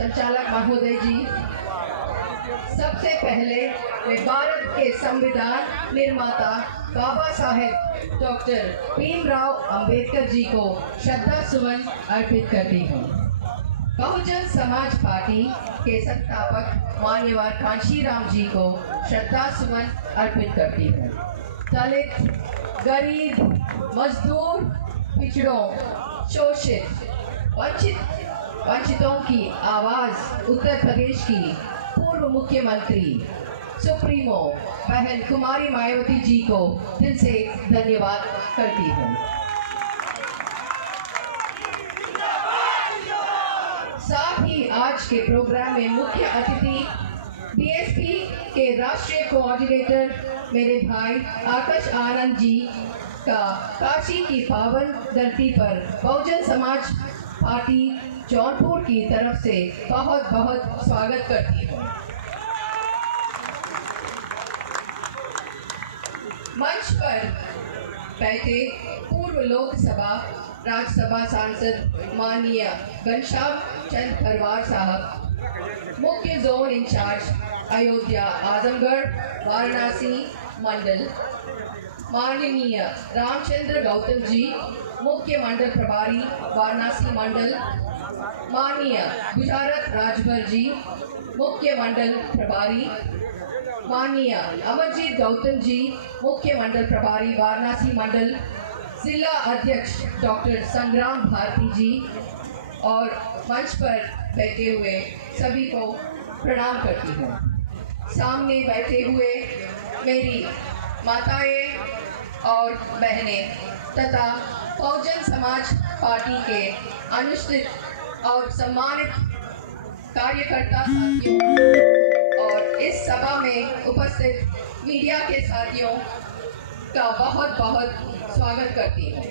संचालक महोदय जी, सबसे पहले मैं भारत के संविधान निर्माता बाबा साहेब डॉक्टर भीमराव अंबेडकर जी को श्रद्धा सुमन अर्पित करती हूँ। बहुजन समाज पार्टी के संस्थापक मान्यवर कांशीराम जी को श्रद्धा सुमन अर्पित करती हूँ। दलित, गरीब, मजदूर, पिछड़ों, शोषित, वंचितों की आवाज उत्तर प्रदेश की पूर्व मुख्यमंत्री सुप्रीमो बहन कुमारी मायावती जी को दिल से धन्यवाद करती हूँ। साथ ही आज के प्रोग्राम में मुख्य अतिथि बीएसपी के राष्ट्रीय कोऑर्डिनेटर मेरे भाई आकाश आनंद जी का काशी की पावन धरती पर बहुजन समाज पार्टी जौनपुर की तरफ से बहुत बहुत स्वागत करती हूँ। मंच पर बैठे पूर्व लोकसभा राज्यसभा सांसद माननीय घनश्याम चंद खरवार साहब, मुख्य जोन इंचार्ज अयोध्या आजमगढ़ वाराणसी मंडल माननीय रामचंद्र गौतम जी, मुख्य मंडल प्रभारी वाराणसी मंडल माननीय गुजारत राजभर जी, मुख्य मंडल प्रभारी माननीय अमरजीत गौतम जी, मुख्य मंडल प्रभारी वाराणसी मंडल, जिला अध्यक्ष डॉक्टर संग्राम भारती जी और मंच पर बैठे हुए सभी को प्रणाम करती हूँ। सामने बैठे हुए मेरी माताएं और बहनें तथा बहुजन समाज पार्टी के अनुष्ठित और सम्मानित कार्यकर्ता साथियों और इस सभा में उपस्थित मीडिया के साथियों का बहुत बहुत स्वागत करती हूँ।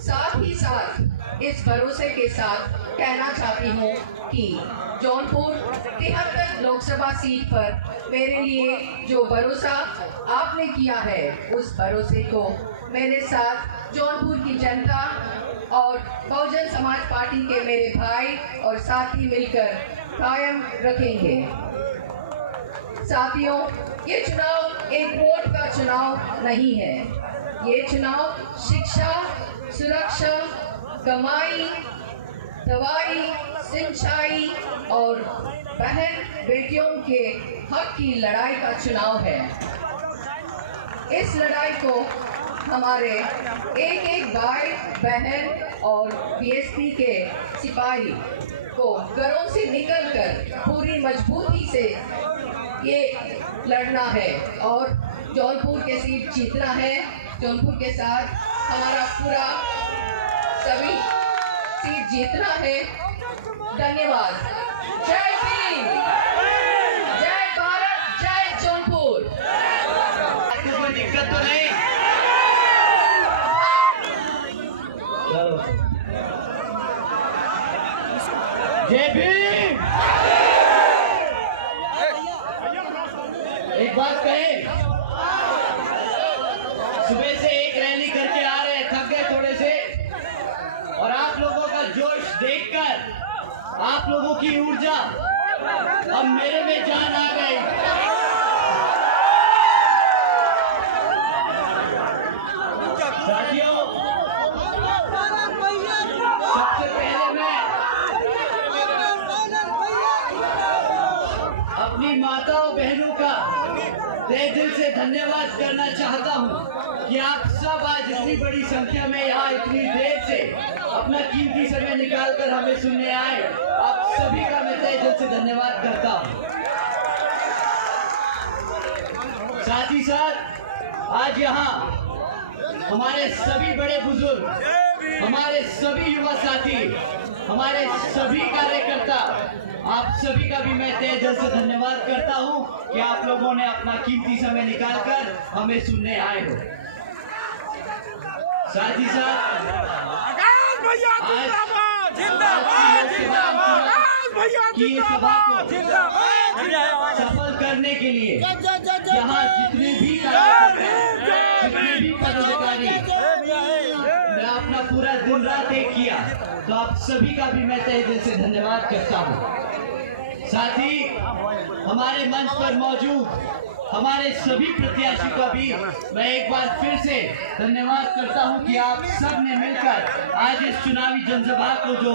साथ ही साथ इस भरोसे के साथ कहना चाहती हूँ कि जौनपुर 73 लोकसभा सीट पर मेरे लिए जो भरोसा आपने किया है, उस भरोसे को मेरे साथ जौनपुर की जनता और बहुजन समाज पार्टी के मेरे भाई और साथी मिलकर कायम रखेंगे। साथियों, ये चुनाव एक वोट का चुनाव नहीं है। ये चुनाव शिक्षा, सुरक्षा, कमाई, दवाई, सिंचाई और बहन बेटियों के हक की लड़ाई का चुनाव है। इस लड़ाई को हमारे एक एक भाई बहन और बीएसपी के सिपाही को घरों से निकलकर पूरी मजबूती से ये लड़ना है और जौनपुर के सीट जीतना है। जौनपुर के साथ हमारा पूरा सभी सीट जीतना है। धन्यवाद। जय भीम, जय भारत, जय जौनपुर। कोई दिक्कत तो नहीं? जय भीम। एक बात कहें, सुबह से एक रैली करके आ रहे, थक गए थोड़े से, और आप लोगों का जोश देखकर, आप लोगों की ऊर्जा अब मेरे में जान आ गई। साथियों, सबसे पहले मैं अपनी माताओं बहनों का तहे दिल से धन्यवाद करना चाहता हूं कि आप सब आज इतनी बड़ी संख्या में यहाँ इतनी देर से अपना कीमती समय निकालकर हमें सुनने आए। आप सभी का मैं तहे दिल से धन्यवाद करता हूं। साथ ही साथ आज यहाँ हमारे सभी बड़े बुजुर्ग, हमारे सभी युवा साथी, हमारे सभी कार्यकर्ता, आप सभी का भी मैं तहे दिल से धन्यवाद करता हूं कि आप लोगों ने अपना कीमती समय निकालकर हमें सुनने आए हो। साथ ही साथ की सभा को सफल करने के लिए यहाँ जितने भी कार्यकर्ता, जितने भी पदाधिकारी अपना पूरा दिन रात एक किया, तो आप सभी का भी मैं तहे दिल से धन्यवाद करता हूँ। साथ ही हमारे मंच पर मौजूद हमारे सभी प्रत्याशी का भी मैं एक बार फिर से धन्यवाद करता हूं कि आप सब ने मिलकर आज इस चुनावी जनसभा को जो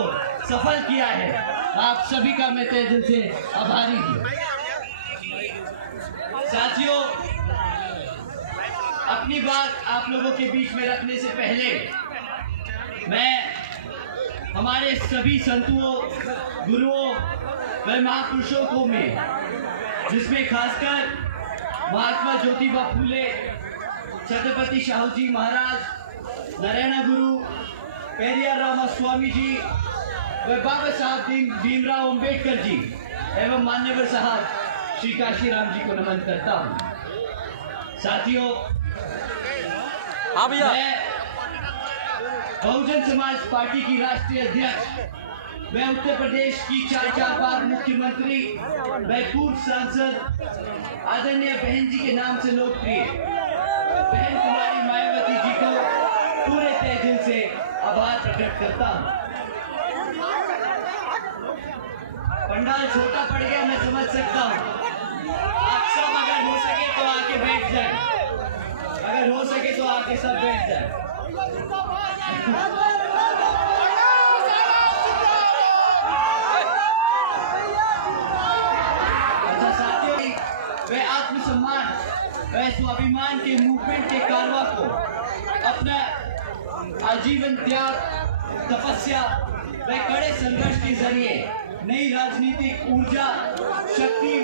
सफल किया है, आप सभी का मैं तहे दिल से आभारी हूं। साथियों, अपनी बात आप लोगों के बीच में रखने से पहले मैं हमारे सभी संतों, गुरुओं व महापुरुषों को में, जिसमें खासकर महात्मा ज्योतिबा फूले, छत्रपति शाहू जी महाराज, नारायण गुरु, पेरियार रामास्वामी जी व बाबा साहब भीमराव अंबेडकर जी एवं मान्यवर साहब श्री काशीराम जी को नमन करता हूँ। साथियों, मैं बहुजन समाज पार्टी की राष्ट्रीय अध्यक्ष, मैं उत्तर प्रदेश की 4 बार मुख्यमंत्री, मैं पूर्व सांसद आदरणीय बहन जी के नाम से लोकप्रिय बहन कुमारी मायावती जी को पूरे तहे दिल से आभार प्रकट करता हूँ। पंडाल छोटा पड़ गया, मैं समझ सकता हूँ। आप सब अगर हो सके तो आके बैठ जाए, अगर हो सके तो आके सब बैठ जाए। वह आत्मसम्मान वह स्वाभिमान के मूवमेंट के कारवा को अपना आजीवन त्याग, तपस्या व कड़े संघर्ष के जरिए नई राजनीतिक ऊर्जा, शक्ति व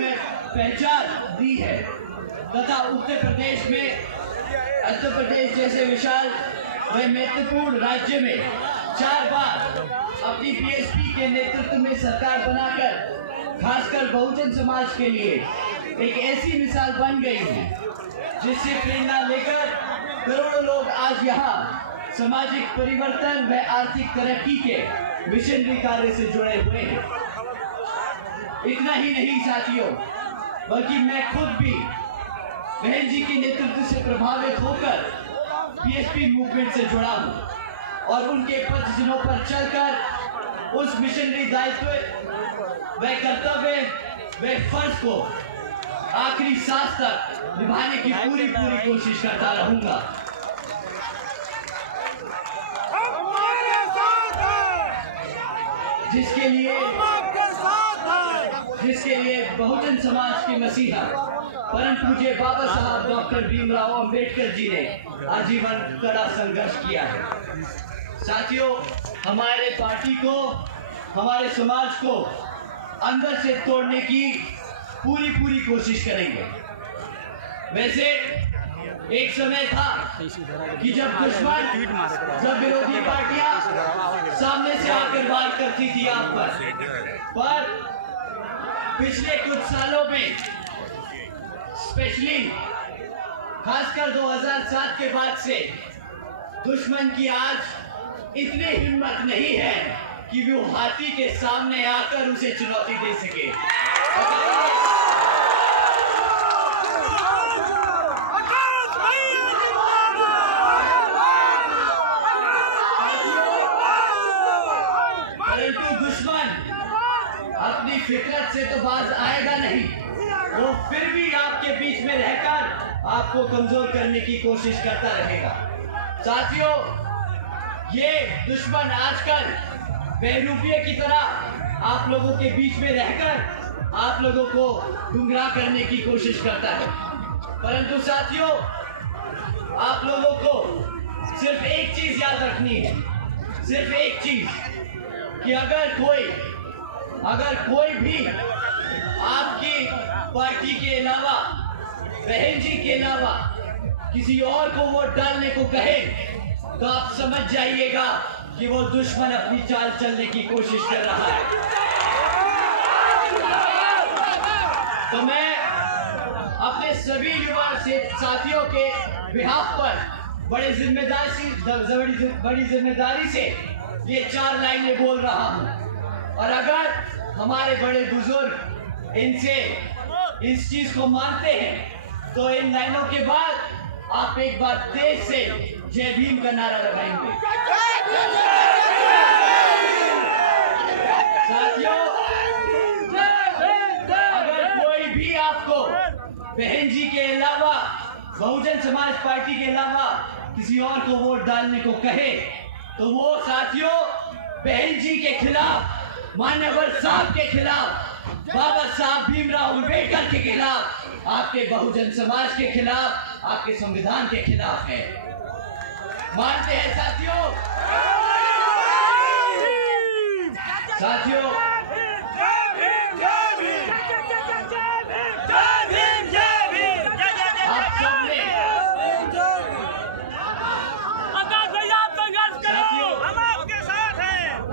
पहचान दी है तथा उत्तर प्रदेश जैसे विशाल व महत्वपूर्ण राज्य में 4 बार अपनी बीएसपी के नेतृत्व में सरकार बनाकर खासकर बहुजन समाज के लिए एक ऐसी मिसाल बन गई है जिससे प्रेरणा लेकर करोड़ों लोग आज यहाँ सामाजिक परिवर्तन व आर्थिक तरक्की के मिशनरी कार्य से जुड़े हुए हैं। इतना ही नहीं साथियों, बल्कि मैं खुद भी बहन जी के नेतृत्व से प्रभावित होकर बीएसपी मूवमेंट से जुड़ा हूँ और उनके पदचिन्हों पर चलकर उस मिशनरी दायित्व व कर्तव्य व फर्ज को आखिरी सांस तक निभाने की पूरी कोशिश करता रहूंगा। जिसके लिए बहुजन समाज के मसीहा परम पूज्य बाबा साहब डॉक्टर भीमराव अंबेडकर जी ने आजीवन कड़ा संघर्ष किया है। साथियों, हमारे पार्टी को, हमारे समाज को अंदर से तोड़ने की पूरी कोशिश करेंगे। वैसे एक समय था कि जब विरोधी पार्टियां सामने से आकर वार करती थी आप पर पिछले कुछ सालों में, स्पेशली खासकर 2007 के बाद से दुश्मन की आज इतनी हिम्मत नहीं है कि वो हाथी के सामने आकर उसे चुनौती दे सके। परंतु दुश्मन अपनी फितरत से तो बाज आएगा नहीं, वो फिर भी आपके बीच में रहकर आपको कमजोर करने की कोशिश करता रहेगा। साथियों, ये दुश्मन आजकल बहरूपिये की तरह आप लोगों के बीच में रहकर आप लोगों को गुमराह करने की कोशिश करता है। परंतु साथियों, आप लोगों को सिर्फ एक चीज याद रखनी है, सिर्फ एक चीज, कि अगर कोई भी आपकी पार्टी के अलावा, बहन जी के अलावा किसी और को वोट डालने को कहे, तो आप समझ जाइएगा कि वो दुश्मन अपनी चाल चलने की कोशिश कर रहा है। तो मैं अपने सभी युवा साथियों के बिहाफ पर बड़ी जिम्मेदारी से ये 4 लाइनें बोल रहा हूं। और अगर हमारे बड़े बुजुर्ग इस चीज को मानते हैं, तो इन लाइनों के बाद आप एक बार तेज से जय भीम का नारा लगाएंगे। साथियों, अगर कोई भी आपको बहन जी के अलावा, बहुजन समाज पार्टी के अलावा किसी और को वोट डालने को कहे, तो वो साथियों बहन जी के खिलाफ, मान्यवर साहब के खिलाफ, बाबा साहब भीमराव अम्बेडकर के खिलाफ, आपके बहुजन समाज के खिलाफ, आपके संविधान के खिलाफ है। मानते हैं साथियों? साथियों, आप सबने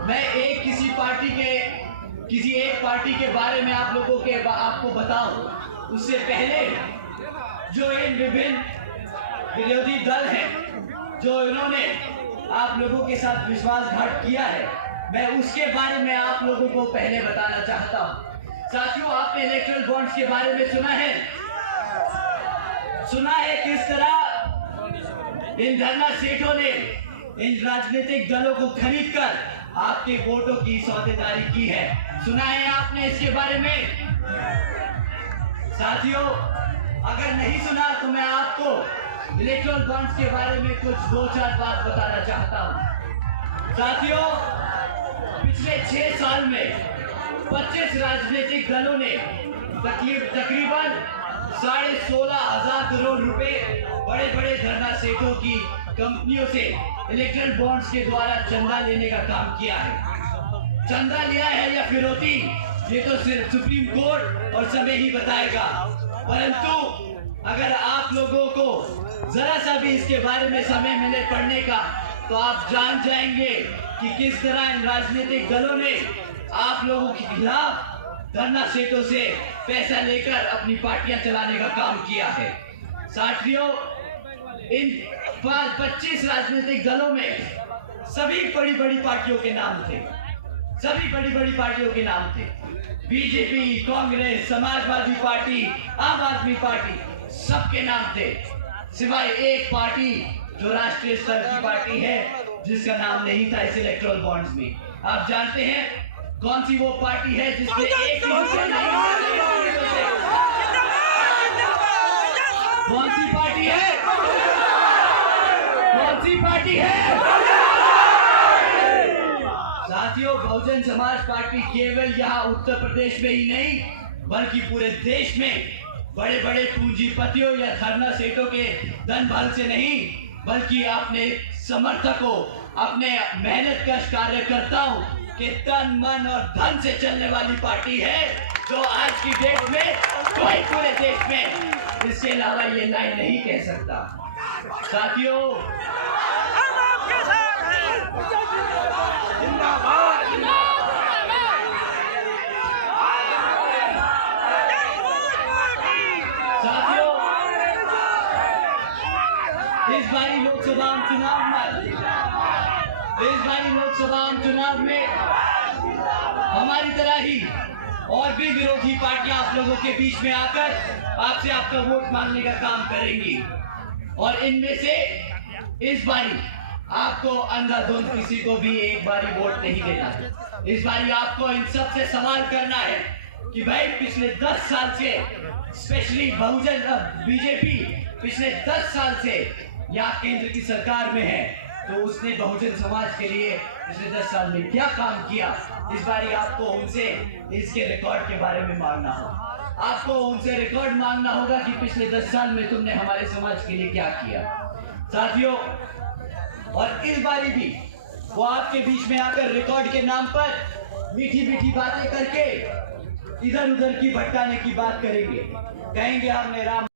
मैं किसी एक पार्टी के बारे में आपको बताऊं, उससे पहले जो इन विभिन्न विरोधी दल हैं, जो इन्होंने आप लोगों के साथ विश्वासघात किया है, मैं उसके बारे में आप लोगों को पहले बताना चाहता हूं। साथियों, आपने इलेक्ट्रल बॉन्ड्स के बारे में सुना है किस तरह इन धरना सेठों ने इन राजनीतिक दलों को खरीदकर आपके वोटों की सौदेदारी की है। सुना है आपने इसके बारे में? साथियों, अगर नहीं सुना तो मैं आपको इलेक्ट्रल बॉन्ड्स के बारे में कुछ 2-4 बात बताना चाहता हूं। साथियों, पिछले 6 साल में 25 राजनीतिक दलों ने तकरीबन 16,500 करोड़ रुपए बड़े बड़े धरना सेठों की कंपनियों से इलेक्ट्रल बॉन्ड्स के द्वारा चंदा लेने का काम किया है। चंदा लिया है या फिरौती, ये तो सिर्फ सुप्रीम कोर्ट और समय ही बताएगा। परंतु अगर आप लोगों को जरा सा भी इसके बारे में समय मिले पढ़ने का, तो आप जान जाएंगे कि किस तरह इन राजनीतिक दलों ने आप लोगों के खिलाफ धरना सेठों से पैसा लेकर अपनी पार्टियां चलाने का काम किया है। साथियों, इन 25 राजनीतिक दलों में सभी बड़ी बड़ी पार्टियों के नाम थे, सभी बड़ी बड़ी पार्टियों के नाम थे। बीजेपी, कांग्रेस, समाजवादी पार्टी, आम आदमी पार्टी, सबके नाम थे, सिवाय एक पार्टी जो राष्ट्रीय स्तर की पार्टी है, जिसका नाम नहीं था इस इलेक्ट्रल बॉन्ड्स में। आप जानते हैं कौन सी वो पार्टी है जिसने एक भी रुपया नहीं लिया? कौन सी पार्टी है? कौन सी पार्टी है? साथियों, बहुजन समाज पार्टी केवल यहाँ उत्तर प्रदेश में ही नहीं, बल्कि पूरे देश में बड़े बड़े पूंजीपतियों या धरना सेठों के धन बल से नहीं, बल्कि अपने समर्थकों, अपने मेहनतकश कार्यकर्ताओं के तन, मन और धन से चलने वाली पार्टी है, जो आज की डेट में कोई पूरे देश में इसके अलावा ये लाइन नहीं कह सकता। साथियों, हम आपके साथ हैं। जिंदाबाद। साथियों, इस बारी लोकसभा चुनाव में हमारी तरह ही और भी विरोधी पार्टियां आप लोगों के बीच में आकर आपसे आपका वोट मांगने का काम करेंगी, और इनमें से इस बारी आपको अंधाधुंध किसी को भी एक बारी वोट नहीं देना है। इस बारी आपको इन सब से सवाल करना है कि भाई पिछले 10 साल से, स्पेशली बीजेपी पिछले 10 साल से यहाँ केंद्र की सरकार में है, तो उसने बहुजन समाज के लिए पिछले 10 साल में क्या काम किया, इस बारी आपको उनसे इसके रिकॉर्ड के बारे में मांगना होगा। आपको उनसे रिकॉर्ड मांगना होगा कि पिछले 10 साल में तुमने हमारे समाज के लिए क्या किया। साथियों, और इस बारी भी वो आपके बीच में आकर रिकॉर्ड के नाम पर मीठी मीठी बातें करके इधर उधर की भटकाने की बात करेंगे, कहेंगे हमने राम